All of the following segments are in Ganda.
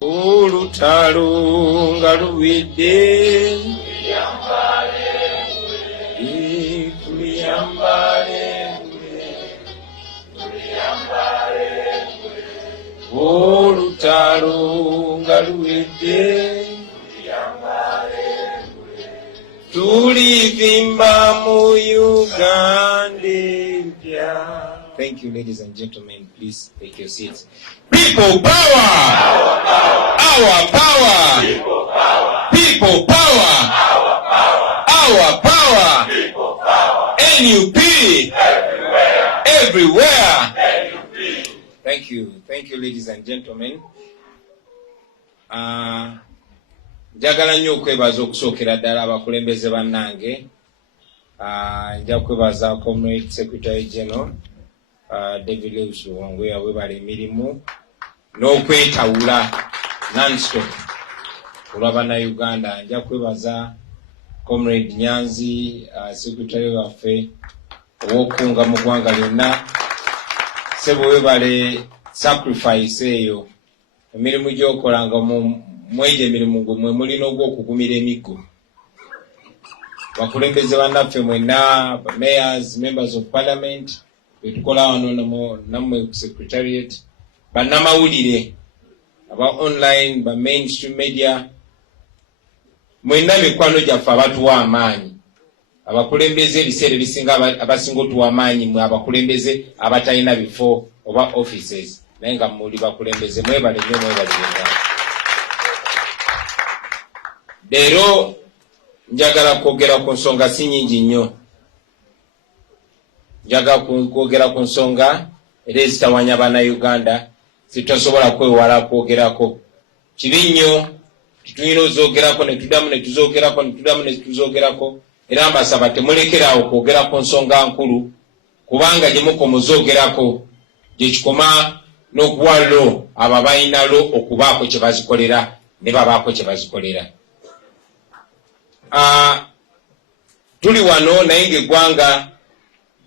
Olutalo nga luwedde olutalo nga luwedde tulivimba mu Uganda. Thank you, ladies and gentlemen. Please take your seats. People power! Our power! People power! People power! Our power! People power! NUP! Everywhere! Everywhere! NUP! Thank you. Thank you, ladies and gentlemen. Njagala nnyo okwebaza okusookera ddala abakulembeze bannange. Nja kwebaza Comrade Secretary General David Lewis Wangwe awebala emirimu n'okwetawula non-stop olw'abana Uganda. Nja kwebaza Comrade Nyanzi Secretary waffe ow'okunga mu ggwanga lyonna. Sebo webale sacrifice eyo emirimu gy'okolanga mwejo emirimu gwe mulina ogw'okugumira emiggo. Bakulembeze bannaffe mwenna, mayors, members of parliament, betukola wano nammwe ku secretariat, bannamawulire aba online, ba mainstream media, mwenna mikwano gyaffe abatuwa amaanyi. Abakulembeze ebiseera ebisinga abasinga otuwa amaanyi mwe abakulembeze abatalina bifo oba offices, naye nga muli bakulembeze mwebale nnyo mwebale nnyo. Leero njagala kwogera ku nsonga si nnyingi nnyo. Njagala kwogera ku nsonga era ezitawanya abaana Uganda zitasobola kwewala kwogerako. Kibi nnyo tulina ozoogerako ne tuddamu ne tuzoogerako ne tuddamu ne tuzoogerako, era mbasaba temulekeraawo kwogera ku nsonga nkulu, kubanga gye mukomozoogerako gye kikoma n'okuwalo abo abayinalo okubaako kye bazikolera ne babaako kye bazikolera. Tuli wano naye ng'eggwanga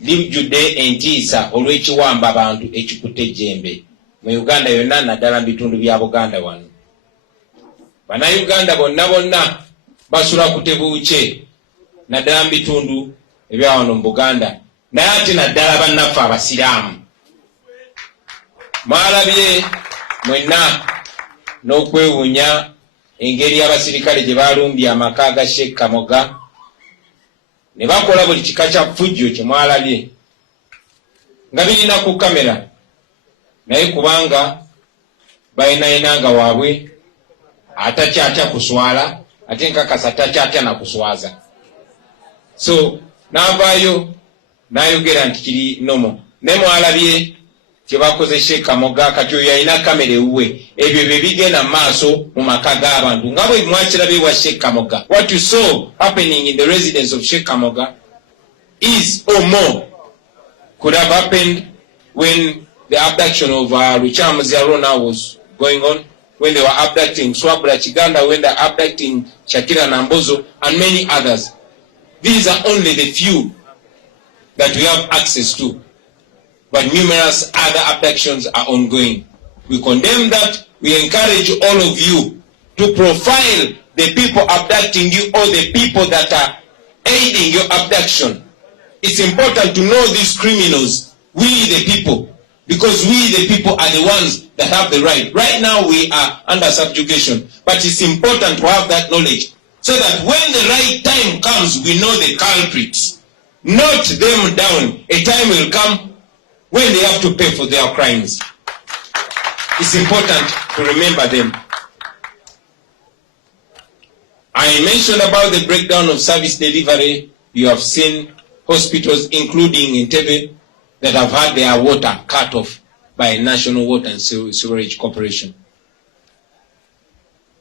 lijjudde entiisa olw'ekiwamba abantu ekikutte ejjembe mu Uganda yonna, naddala mu bitundu bya Buganda wano. Bannayuganda bonna basula ku tebuuke naddala mu bitundu ebya wano mu Buganda, naye ate naddala bannaffe Abasiraamu. Mwalabye mwenna n'okwewuunya engeri Abaserikale gye balumbye amaka ga Sheikh Kamoga ne bakola buli kika kya ffujjo kye mwalabye nga birina ku kamera, naye kubanga bayinaayinanga waabwe atakyatya kuswala, ate nkakasa takyatya na kuswaza. So n'avaayo n'ayogera nti kiri nomo. Ne mwalabye kye bakoze Sheikh Kamoga, kati oyo alina kamera ewuwe. Ebyo bye bigenda mu maaso mu maka g'abantu nga bwe mwakirabye wa Sheikh Kamoga. What you saw happening in the residence of Sheikh Kamoga is or more could have happened when the abduction of Rucham Ziarona was going on, when they were abducting Swabra Chiganda, when they were abducting Shakira Nambozo and many others. These are only the few that we have access to, but numerous other abductions are ongoing. We condemn that. We encourage all of you to profile the people abducting you or the people that are aiding your abduction. It's important to know these criminals, we the people, because we the people are the ones that have the right. Right now we are under subjugation, but it's important to have that knowledge so that when the right time comes, we know the culprits. Note them down. A time will come when they have to pay for their crimes. It's important to remember them. I mentioned about the breakdown of service delivery. You have seen hospitals, including in Tebe, that have had their water cut off by National Water and Sewerage Corporation.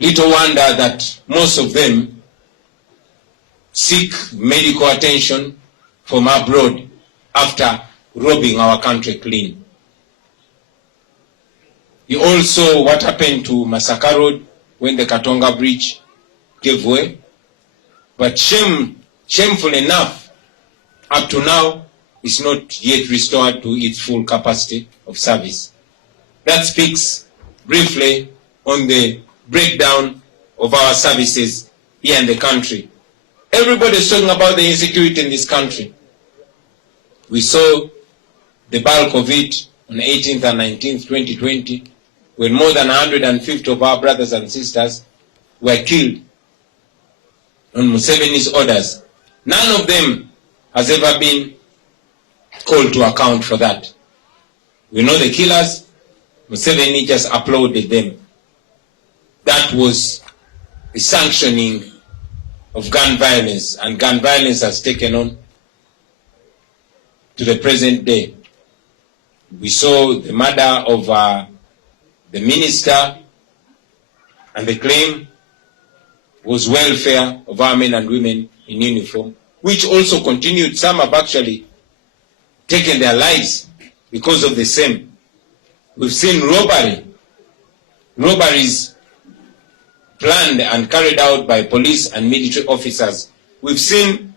Little wonder that most of them seek medical attention from abroad after robbing our country clean. You all saw what happened to Masaka Road when the Katonga Bridge gave way. But shameful enough, up to now, it's not yet restored to its full capacity of service. That speaks briefly on the breakdown of our services here in the country. Everybody is talking about the insecurity in this country. We saw the bulk of it on the 18th and 19th, 2020, when more than 150 of our brothers and sisters were killed on Museveni's orders. None of them has ever been called to account for that. We know the killers. Museveni just applauded them. That was the sanctioning of gun violence, and gun violence has taken on to the present day. We saw the murder of the minister, and the claim was welfare of our men and women in uniform, which also continued. Some have actually taken their lives because of the same. We've seen robberies planned and carried out by police and military officers. We've seen,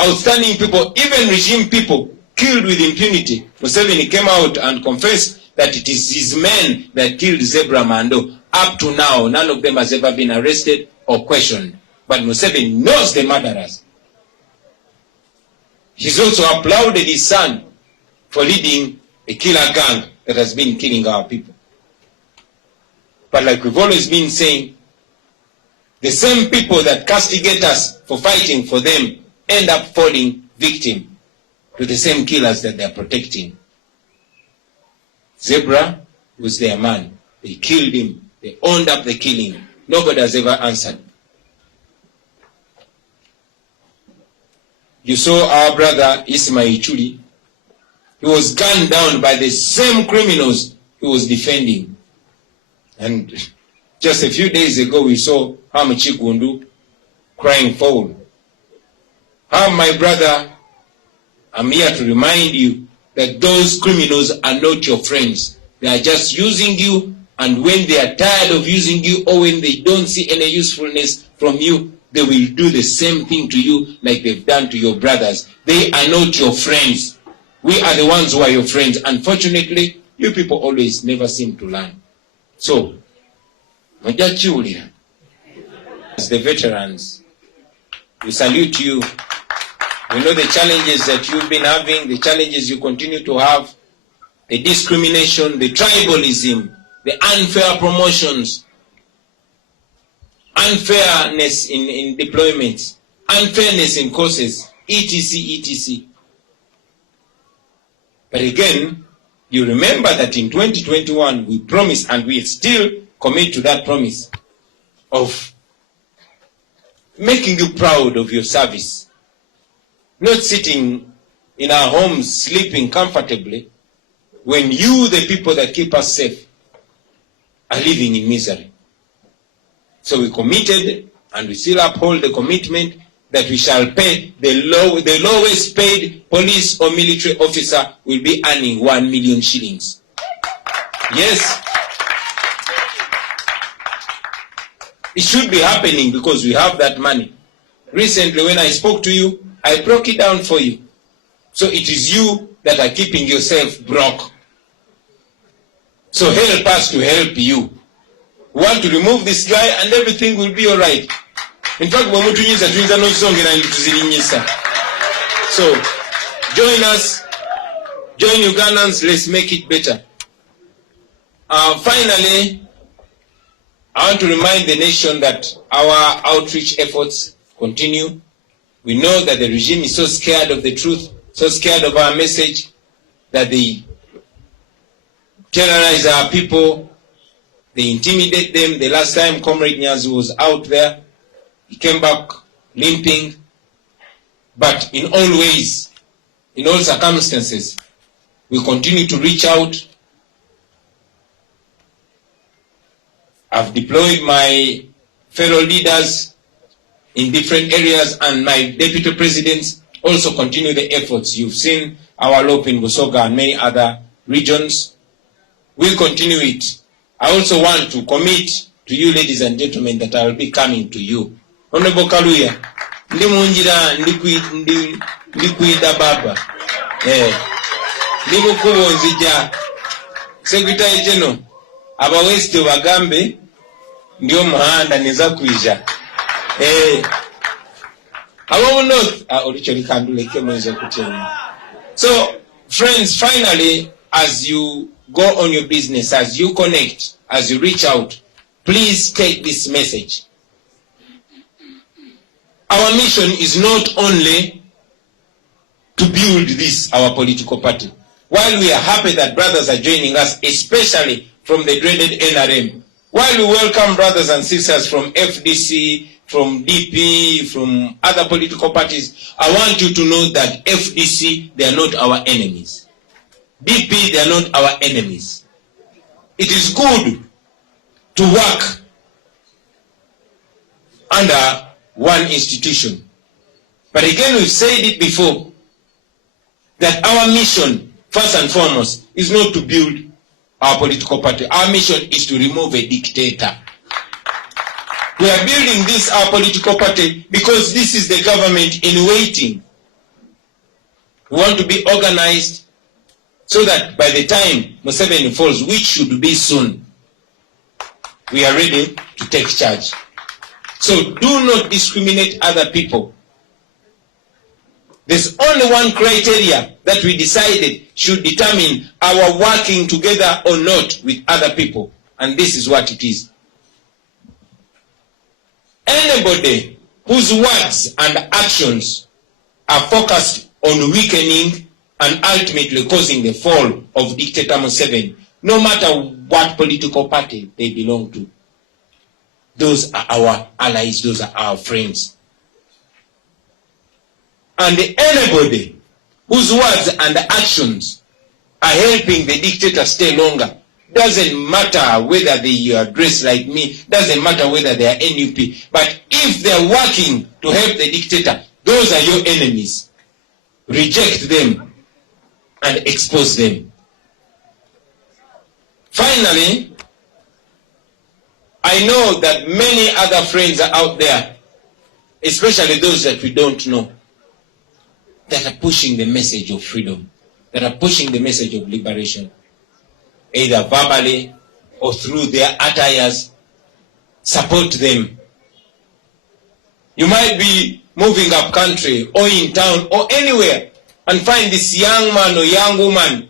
outstanding people, even regime people, killed with impunity. Museveni came out and confessed that it is his men that killed Zebra Mando. Up to now, none of them has ever been arrested or questioned. But Museveni knows the murderers. He's also applauded his son for leading a killer gang that has been killing our people. But like we've always been saying, the same people that castigate us for fighting for them end up falling victim to the same killers that they're protecting. Zebra was their man. They killed him. They owned up the killing. Nobody has ever answered. You saw our brother Ismail Chuli. He was gunned down by the same criminals he was defending. And just a few days ago, we saw Hamichigundu crying foul. My brother, I'm here to remind you that those criminals are not your friends. They are just using you, and when they are tired of using you, or when they don't see any usefulness from you, they will do the same thing to you like they've done to your brothers. They are not your friends. We are the ones who are your friends. Unfortunately, you people always never seem to learn. So, as the veterans, we salute you. We know the challenges that you've been having, the challenges you continue to have, the discrimination, the tribalism, the unfair promotions, unfairness in deployments, unfairness in courses, etc., etc. But again, you remember that in 2021 we promised, and we still commit to that promise, of making you proud of your service. Not sitting in our homes sleeping comfortably when you, the people that keep us safe, are living in misery. So we committed, and we still uphold the commitment, that we shall pay the lowest paid police or military officer will be earning 1 million shillings. Yes. It should be happening because we have that money. Recently, when I spoke to you, I broke it down for you. So it is you that are keeping yourself broke. So help us to help you. We want to remove this guy and everything will be all right. In fact, so join us, join Ugandans, let's make it better. Finally, I want to remind the nation that our outreach efforts continue. We know that the regime is so scared of the truth, so scared of our message, that they terrorize our people, they intimidate them. The last time Comrade Nyazi was out there, he came back limping. But in all ways, in all circumstances, we continue to reach out. I've deployed my fellow leaders in different areas, and my deputy presidents also continue the efforts. You've seen our LOP in Busoga and many other regions. We'll continue it. I also want to commit to you, ladies and gentlemen, that I will be coming to you. Honorable Kaluya, ndi munjira ndikuida baba. Ndi mukubo nzija. Secretary General, aba west bagambe ndio muhanda neza kuija aba north olicho likanduleke mwenze kutema. So friends, finally, as you go on your business, as you connect, as you reach out, please take this message. Our mission is not only to build this, our political party. While we are happy that brothers are joining us, especially from the dreaded NRM, while we welcome brothers and sisters from FDC, from DP, from other political parties, I want you to know that FDC, they are not our enemies. DP, they are not our enemies. It is good to work under one institution. But again, we've said it before, that our mission, first and foremost, is not to build our political party. Our mission is to remove a dictator. We are building this, our political party, because this is the government in waiting. We want to be organized so that by the time Museveni falls, which should be soon, we are ready to take charge. So do not discriminate other people. There's only one criteria that we decided should determine our working together or not with other people. And this is what it is. Anybody whose words and actions are focused on weakening and ultimately causing the fall of dictator Museveni, no matter what political party they belong to, those are our allies, those are our friends. And anybody whose words and actions are helping the dictator stay longer, doesn't matter whether they are dressed like me, doesn't matter whether they are NUP, but if they are working to help the dictator, those are your enemies. Reject them and expose them. Finally, I know that many other friends are out there, especially those that we don't know, that are pushing the message of freedom, that are pushing the message of liberation, either verbally or through their attires. Support them. You might be moving up country or in town or anywhere and find this young man or young woman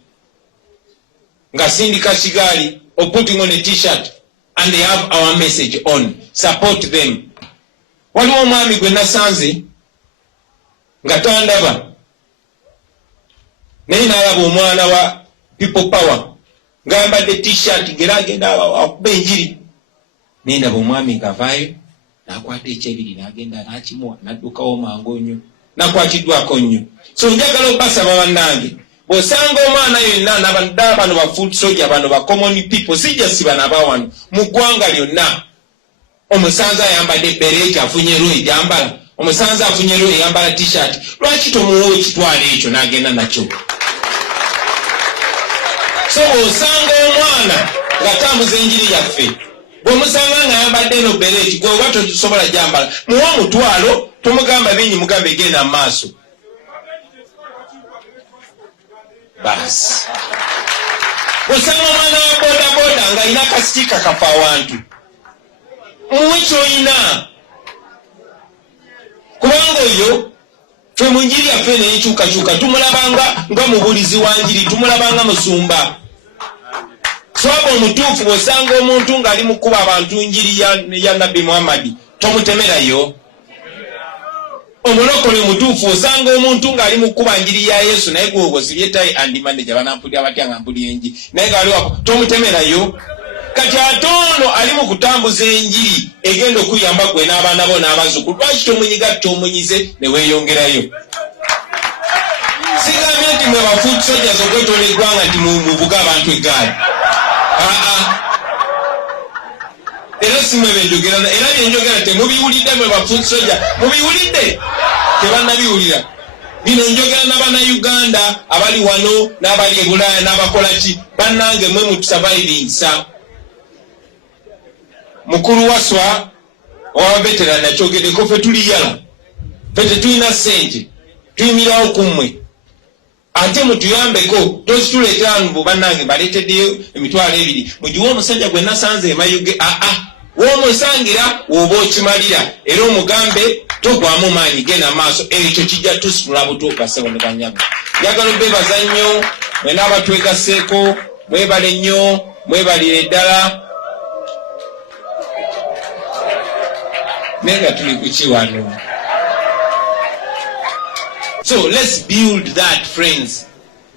ngasindika shigali or putting on a t-shirt and they have our message on. Support them. Waliwo mwami gwe nasanze nga tandaba naye nalaba omwana wa people power ngambadde t-shirt ngera agenda akuba enjiri naye ndaba omwami ngavaayo nakwata ekyebiri nagenda nakimuwa naddukawo mangu nnyo nakwatiddwako nnyo. So njagala obasaba bannange, bw'osanga omwana yenna n'abadde bano ba food soldier, bano ba common people, sijja siba n'abawano mu ggwanga lyonna, omusanze ayambadde bereti afunye lwe ejambala, omusanze afunye lwe eyambala t-shirt, lwaki tomuwa ekitwalo ekyo n'agenda nakyo? So bw'osanga omwana ng'atambuza enjiri yaffe, bw'omusanga ng'ayambadde eno bereti, gwe oba tosobola gyambala, muwa omutwalo, tomugamba bingi, mugambe egenda mu maaso. Basi bw'osanga omwana wa bodaboda ng'alina akasitika kafa awantu, muwe ky'olina, kubanga oyo ffe mu njiri yaffe n'enkyukakyuka tumulabanga nga mubulizi wa njiri, tumulabanga musumba. Swaba omutuufu bw'osanga omuntu ng'ali mu kuba abantu njiri ya Nabbi Muhammad, tomutemerayo. Omulokole mutuufu osanga omuntu ng'ali mu kuba njiri ya Yesu, naye gwe ogosibye tayi andi manager banampulira batya nga mpulira enjiri, naye ng'ali wako tomutemerayo. Kati ate ono ali mu kutambuza enjiri egenda okuyamba gwe n'abaana bo n'abazzukulu, lwaki tomunyiga tomunyize ne weeyongerayo? Sigambye nti mwe ba food soldiers okwetoola eggwanga nti muvuga abantu eggaali. Era simwe benjogera, era byenjogera temubiwulidde mwe ba food soldier, mubiwulidde? Tebannabiwulira. Bino njogera n'Abannayuganda abali wano n'abali e Bulaaya n'abakola ki, bannange mwe mutusurvivinsa. Mukulu waswa owa veterani akyogeddeko, ffe tuli yala, ffe tetulina ssente, tuyimirawo ku mmwe. ate mutuyambeko tozituleetera nbu bannange baleeteddeyo emitwalo 2 mugiwe omusajja gwe nasanze emayuge w'omusangira woba okimalira era omugambe togwamu maanyi genda maaso ekyo kijja tusitula buto basebo ne banyago njagala bebaza nnyo mwena abatwegasseeko mwebale nnyo mwebalire ddala nenga tuli kuki wano. So let's build that, friends.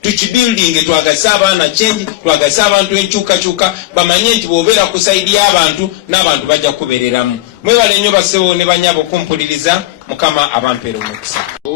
Tukibuilding twagasa abaana change, twagasa abantu enkyukakyuka bamanye nti bw'obeera kusaidia abantu n'abantu bajja kubeereramu. Mwebale nnyo basebo ne banyabo kumpuliriza, Mukama abampeera omukisa.